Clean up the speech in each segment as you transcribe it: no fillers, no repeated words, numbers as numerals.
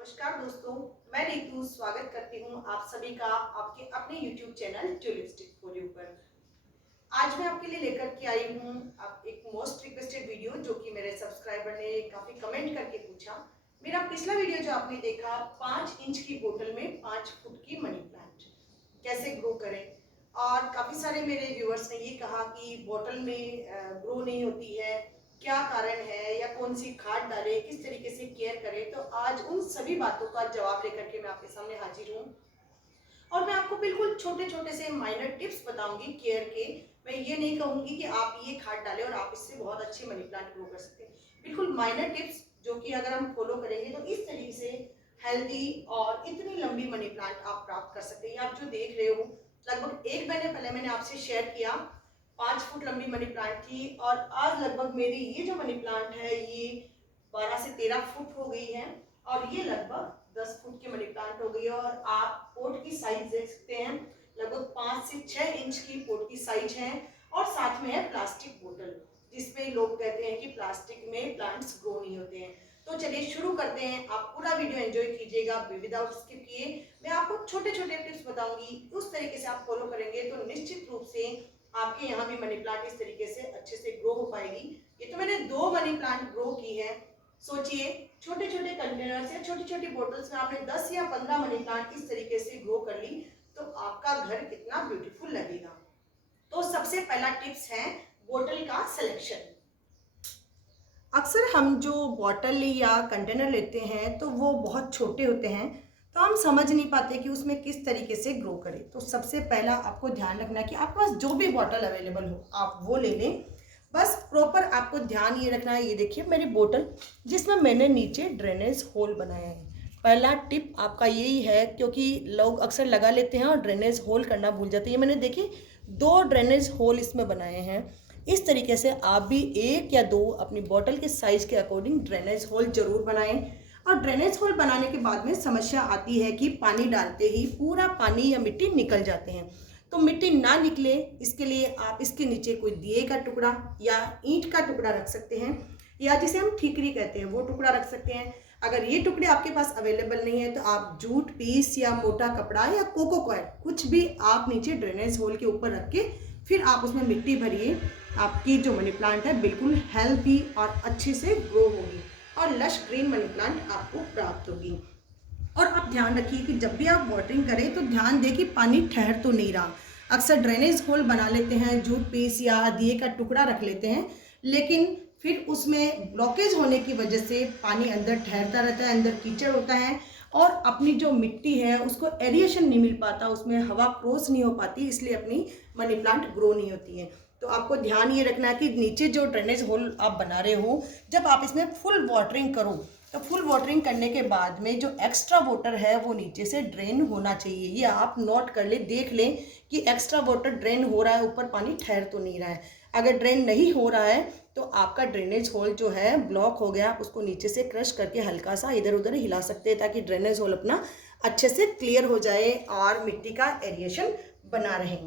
नमस्कार दोस्तों, मैं नीतू स्वागत करती हूँ आप सभी का आपके अपने YouTube चैनल ट्यूलिप्स्टिक फॉर यू पर। आज मैं आपके लिए लेकर के आई हूँ आप एक मोस्ट रिक्वेस्टेड वीडियो जो कि मेरे सब्सक्राइबर ने काफी कमेंट करके पूछा। मेरा पिछला वीडियो जो आपने देखा 5 इंच की बोतल में 5 फुट की मनी प्लांट कैसे ग्रो करें, और काफी सारे मेरे व्यूअर्स ने ये कहा कि बोतल में ग्रो नहीं होती है, क्या कारण है या कौन सी खाद डालें, किस तरीके से केयर करें। तो आज उन सभी बातों का जवाब लेकर के मैं आपके सामने हाजिर हूँ और मैं आपको बिल्कुल छोटे छोटे से माइनर टिप्स बताऊंगी केयर के। मैं ये नहीं कहूंगी कि आप ये खाद डालें और आप इससे बहुत अच्छे मनी प्लांट ग्रो कर सकते हैं। बिल्कुल माइनर टिप्स जो कि अगर हम फॉलो करेंगे तो इस तरीके से हेल्दी और इतनी लंबी मनी प्लांट आप प्राप्त कर सकते हैं। आप जो देख रहे हो लगभग एक महीने पहले मैंने आपसे शेयर किया 5 फुट लंबी मनी प्लांट थी, और आज लगभग मेरी ये जो मनी प्लांट है ये 12 से 13 फुट हो गई है और ये लगभग 10 फुट की मनी प्लांट हो गई है। और आप पोट की साइज देख सकते हैं, लगभग 5 से 6 इंच की पोट की साइज है। और साथ में है प्लास्टिक बोतल, जिसमें लोग कहते हैं कि प्लास्टिक में प्लांट्स ग्रो नहीं होते हैं। तो चलिए शुरू करते हैं। आप पूरा वीडियो एंजॉय कीजिएगा विदाउट स्किप किए। मैं आपको छोटे छोटे टिप्स बताऊंगी, उस तरीके से आप फॉलो करेंगे तो निश्चित रूप से आपके यहाँ भी मनी प्लांट इस तरीके से अच्छे से ग्रो हो पाएगी। ये तो मैंने 2 मनी प्लांट ग्रो की है। सोचिए छोटे छोटे कंटेनर्स या छोटी छोटी बोतल्स में आपने 10 या 15 मनी प्लांट इस तरीके से ग्रो कर ली तो आपका घर कितना ब्यूटीफुल लगेगा। तो सबसे पहला टिप्स है बोतल का सिलेक्शन। अक्सर हम जो बॉटल या कंटेनर लेते हैं तो वो बहुत छोटे होते हैं, तो हम समझ नहीं पाते कि उसमें किस तरीके से ग्रो करें। तो सबसे पहला आपको ध्यान रखना है कि आपके पास जो भी बॉटल अवेलेबल हो आप वो ले लें। बस प्रॉपर आपको ध्यान ये रखना है। ये देखिए मेरी बोतल जिसमें मैंने नीचे ड्रेनेज होल बनाया है। पहला टिप आपका यही है, क्योंकि लोग अक्सर लगा लेते हैं और ड्रेनेज होल करना भूल जाते हैं। ये मैंने देखिए 2 ड्रेनेज होल इसमें बनाए हैं। इस तरीके से आप भी 1 या 2 अपनी बोतल के साइज के अकॉर्डिंग ड्रेनेज होल जरूर बनाएं। और ड्रेनेज होल बनाने के बाद में समस्या आती है कि पानी डालते ही पूरा पानी या मिट्टी निकल जाते हैं। तो मिट्टी ना निकले इसके लिए आप इसके नीचे कोई दिए का टुकड़ा या ईंट का टुकड़ा रख सकते हैं, या जिसे हम ठीकरी कहते हैं वो टुकड़ा रख सकते हैं। अगर ये टुकड़े आपके पास अवेलेबल नहीं है तो आप जूट पीस या मोटा कपड़ा या कोको कॉयल कुछ भी आप नीचे ड्रेनेज होल के ऊपर रख के फिर आप उसमें मिट्टी भरिए। आपकी जो मनी प्लांट है बिल्कुल हेल्थी और अच्छे से ग्रो होगी और लश ग्रीन मनी प्लांट आपको प्राप्त होगी। और आप ध्यान रखिए कि जब भी आप वाटरिंग करें तो ध्यान दें कि पानी ठहर तो नहीं रहा। अक्सर ड्रेनेज होल बना लेते हैं, जूट पीस या दिए का टुकड़ा रख लेते हैं, लेकिन फिर उसमें ब्लॉकेज होने की वजह से पानी अंदर ठहरता रहता है, अंदर कीचड़ होता है और अपनी जो मिट्टी है उसको एरिएशन नहीं मिल पाता, उसमें हवा क्रॉस नहीं हो पाती, इसलिए अपनी मनी प्लांट ग्रो नहीं होती है। तो आपको ध्यान ये रखना है कि नीचे जो ड्रेनेज होल आप बना रहे हो, जब आप इसमें फुल वाटरिंग करो तो फुल वाटरिंग करने के बाद में जो एक्स्ट्रा वाटर है वो नीचे से ड्रेन होना चाहिए। ये आप नोट कर ले, देख लें कि एक्स्ट्रा वाटर ड्रेन हो रहा है, ऊपर पानी ठहर तो नहीं रहा है। अगर ड्रेन नहीं हो रहा है तो आपका ड्रेनेज होल जो है ब्लॉक हो गया, उसको नीचे से क्रश करके हल्का सा इधर उधर हिला सकते हैं ताकि ड्रेनेज होल अपना अच्छे से क्लियर हो जाए और मिट्टी का एरिएशन बना रहे।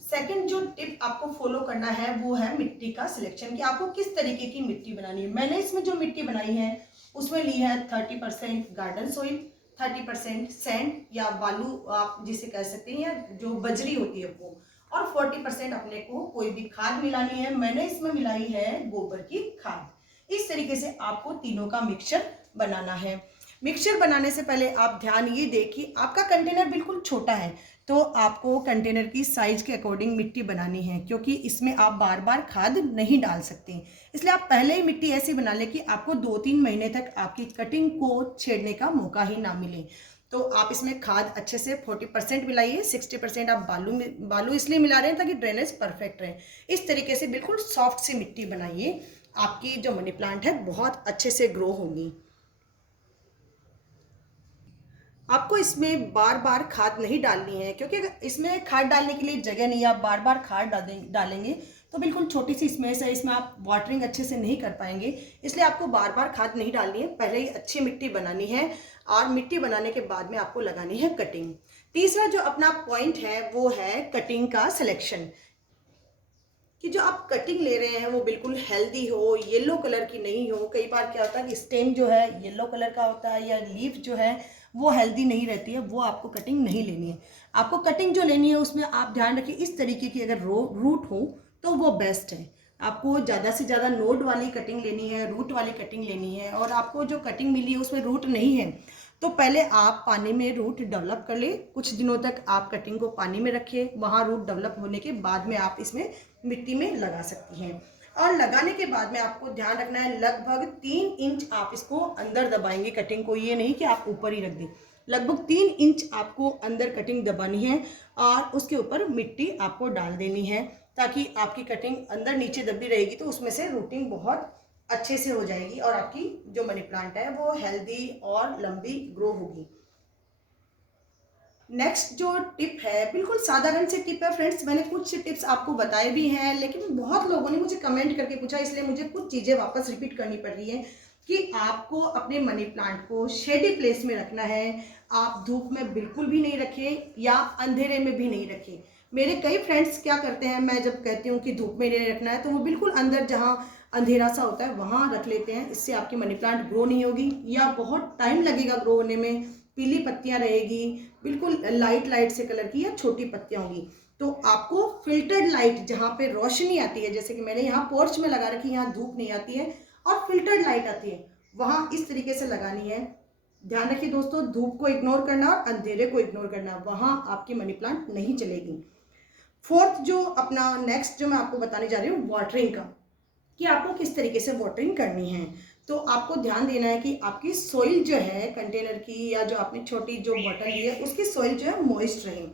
सेकंड जो टिप आपको फॉलो करना है वो है मिट्टी का सिलेक्शन, कि आपको किस तरीके की मिट्टी बनानी है। मैंने इसमें जो मिट्टी बनाई है उसमें ली है 30% गार्डन सॉइल, 30% सैंड या बालू आप जिसे कह सकते हैं, या जो बजरी होती है वो, और 40% अपने को कोई भी खाद मिलानी है। मैंने इसमें मिलाई है गोबर की खाद। इस तरीके से आपको तीनों का मिक्सचर बनाना है। मिक्सचर बनाने से पहले आप ध्यान ये दें कि आपका कंटेनर बिल्कुल छोटा है, तो आपको कंटेनर की साइज के अकॉर्डिंग मिट्टी बनानी है, क्योंकि इसमें आप बार बार खाद नहीं डाल सकते। इसलिए आप पहले ही मिट्टी ऐसी बना लें कि आपको 2-3 महीने तक आपकी कटिंग को छेड़ने का मौका ही ना मिले। तो आप इसमें खाद अच्छे से 40% मिलाइए, 60% आप बालू इसलिए मिला रहे हैं ताकि ड्रेनेज परफेक्ट रहे। इस तरीके से बिल्कुल सॉफ्ट सी मिट्टी बनाइए, आपकी जो मनी प्लांट है बहुत अच्छे से ग्रो होगी। आपको इसमें बार बार खाद नहीं डालनी है, क्योंकि इसमें खाद डालने के लिए जगह नहीं है। आप बार बार खाद डालेंगे तो बिल्कुल छोटी सी स्पेस है, इसमें आप वाटरिंग अच्छे से नहीं कर पाएंगे। इसलिए आपको बार बार खाद नहीं डालनी है, पहले ही अच्छी मिट्टी बनानी है और मिट्टी बनाने के बाद में आपको लगानी है कटिंग। तीसरा जो अपना पॉइंट है वो है कटिंग का सिलेक्शन, कि जो आप कटिंग ले रहे हैं वो बिल्कुल हेल्दी हो, येलो कलर की नहीं हो। कई बार क्या होता है कि स्टेम जो है येलो कलर का होता है या लीफ जो है वो हेल्दी नहीं रहती है, वो आपको कटिंग नहीं लेनी है। आपको कटिंग जो लेनी है उसमें आप ध्यान रखिए इस तरीके की अगर रूट हो तो वो बेस्ट है। आपको ज़्यादा से ज़्यादा नोड वाली कटिंग लेनी है, रूट वाली कटिंग लेनी है। और आपको जो कटिंग मिली है उसमें रूट नहीं है तो पहले आप पानी में रूट डेवलप कर ले। कुछ दिनों तक आप कटिंग को पानी में रखिए, वहाँ रूट डेवलप होने के बाद में आप इसमें मिट्टी में लगा सकती हैं। और लगाने के बाद में आपको ध्यान रखना है लगभग 3 इंच आप इसको अंदर दबाएंगे कटिंग को, ये नहीं कि आप ऊपर ही रख दें। लगभग 3 इंच आपको अंदर कटिंग दबानी है और उसके ऊपर मिट्टी आपको डाल देनी है ताकि आपकी कटिंग अंदर नीचे दबी रहेगी तो उसमें से रूटिंग बहुत अच्छे से हो जाएगी और आपकी जो मनी प्लांट है वो हेल्दी और लंबी ग्रो होगी। नेक्स्ट जो टिप है बिल्कुल साधारण सी टिप है फ्रेंड्स, मैंने कुछ टिप्स आपको बताए भी हैं लेकिन बहुत लोगों ने मुझे कमेंट करके पूछा इसलिए मुझे कुछ चीज़ें वापस रिपीट करनी पड़ रही है कि आपको अपने मनी प्लांट को शेडी प्लेस में रखना है। आप धूप में बिल्कुल भी नहीं रखें या अंधेरे में भी नहीं रखें। मेरे कई फ्रेंड्स क्या करते हैं, मैं जब कहती हूँ कि धूप में नहीं रखना है तो वो बिल्कुल अंदर जहाँ अंधेरा सा होता है वहाँ रख लेते हैं। इससे आपकी मनी प्लांट ग्रो नहीं होगी या बहुत टाइम लगेगा ग्रो होने में, पीली पत्तियां रहेगी, बिल्कुल लाइट लाइट से कलर की या छोटी पत्तियां होंगी। तो आपको फिल्टर्ड लाइट जहाँ पे रोशनी आती है, जैसे कि मैंने यहाँ पोर्च में लगा रखी, यहाँ धूप नहीं आती है और फिल्टर्ड लाइट आती है, वहाँ इस तरीके से लगानी है। ध्यान रखिए दोस्तों, धूप को इग्नोर करना और अंधेरे को इग्नोर करना, वहाँ आपकी मनी प्लांट नहीं चलेगी। फोर्थ जो अपना नेक्स्ट जो मैं आपको बताने जा रही हूँ वाटरिंग का, कि आपको किस तरीके से वाटरिंग करनी है। तो आपको ध्यान देना है कि आपकी सॉइल जो है कंटेनर की या जो आपने छोटी जो बॉटल ली है उसकी सॉइल जो है मॉइस्ट रहे।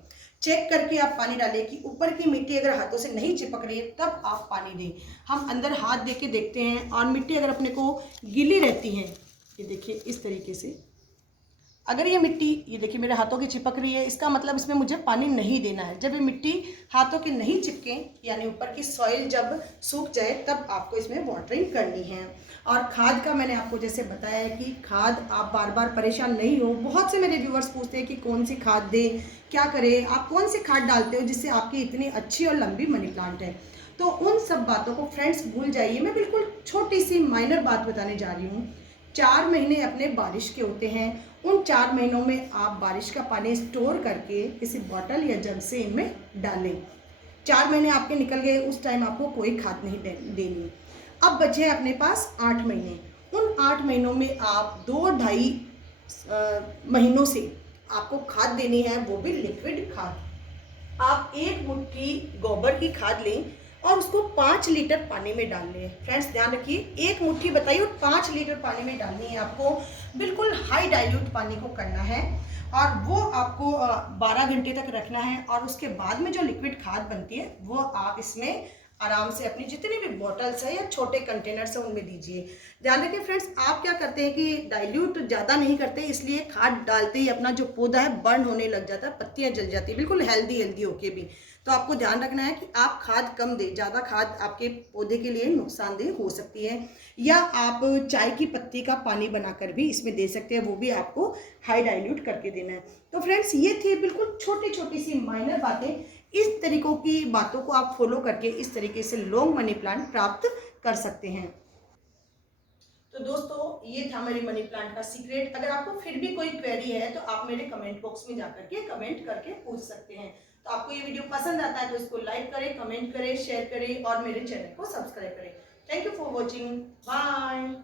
चेक करके आप पानी डालिए कि ऊपर की मिट्टी अगर हाथों से नहीं चिपक रही है तब आप पानी दें। हम अंदर हाथ दे के देखते हैं और मिट्टी अगर अपने को गीली रहती है, ये देखिए इस तरीके से, अगर ये मिट्टी ये देखिए मेरे हाथों की चिपक रही है इसका मतलब इसमें मुझे पानी नहीं देना है। जब ये मिट्टी हाथों की नहीं चिपके यानी ऊपर की सॉइल जब सूख जाए तब आपको इसमें वाटरिंग करनी है। और खाद का मैंने आपको जैसे बताया है कि खाद आप बार बार परेशान नहीं हो। बहुत से मेरे व्यूअर्स पूछते हैं कि कौन सी खाद दें, क्या करें, आप कौन सी खाद डालते हो जिससे आपकी इतनी अच्छी और लंबी मनी प्लांट है। तो उन सब बातों को फ्रेंड्स भूल जाइए। मैं बिल्कुल छोटी सी माइनर बात बताने जा रही हूँ। 4 महीने अपने बारिश के होते हैं, उन 4 महीनों में आप बारिश का पानी स्टोर करके किसी बॉटल या जग से इनमें डालें। 4 महीने आपके निकल गए, उस टाइम आपको कोई खाद नहीं देनी। अब बचे अपने पास 8 महीने। उन 8 महीनों में आप 2-2.5 महीनों से आपको खाद देनी है, वो भी लिक्विड खाद। आप 1 मुट्ठी गोबर की खाद लें और उसको 5 लीटर पानी में डाल लें। फ्रेंड्स ध्यान रखिए, 1 मुट्ठी बताइए और 5 लीटर पानी में डालनी है आपको। बिल्कुल हाई डाइल्यूट पानी को करना है और वो आपको 12 घंटे तक रखना है। और उसके बाद में जो लिक्विड खाद बनती है वो आप इसमें आराम से अपनी जितनी भी बॉटल्स है या छोटे कंटेनर्स हैं उनमें दीजिए। ध्यान रखिए फ्रेंड्स, आप क्या करते हैं कि डाइल्यूट ज़्यादा नहीं करते, इसलिए खाद डालते ही अपना जो पौधा है बर्न होने लग जाता है, पत्तियां जल जाती है, बिल्कुल हेल्दी होके भी। तो आपको ध्यान रखना है कि आप खाद कम दें। ज़्यादा खाद आपके पौधे के लिए नुकसानदेह हो सकती है। या आप चाय की पत्ती का पानी बनाकर भी इसमें दे सकते हैं, वो भी आपको हाई डाइल्यूट करके देना है। तो फ्रेंड्स ये थी बिल्कुल छोटी छोटी सी माइनर बातें। इस तरीकों की बातों को आप फॉलो करके इस तरीके से लॉन्ग मनी प्लांट प्राप्त कर सकते हैं। तो दोस्तों ये था मेरी मनी प्लांट का सीक्रेट। अगर आपको फिर भी कोई क्वेरी है तो आप मेरे कमेंट बॉक्स में जाकर के कमेंट करके पूछ सकते हैं। तो आपको ये वीडियो पसंद आता है तो इसको लाइक करें, कमेंट करें, शेयर करें और मेरे चैनल को सब्सक्राइब करें। Thank you for watching, bye.